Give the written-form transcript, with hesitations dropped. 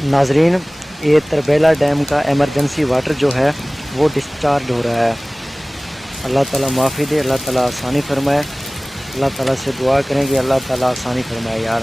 नाजरीन, ये तरबेला डैम का एमरजेंसी वाटर जो है वो डिस्चार्ज हो रहा है। अल्लाह ताला माफ़ी दे, अल्लाह ताला आसानी फरमाए। अल्लाह ताला से दुआ करें कि अल्लाह ताला आसानी फरमाए यार।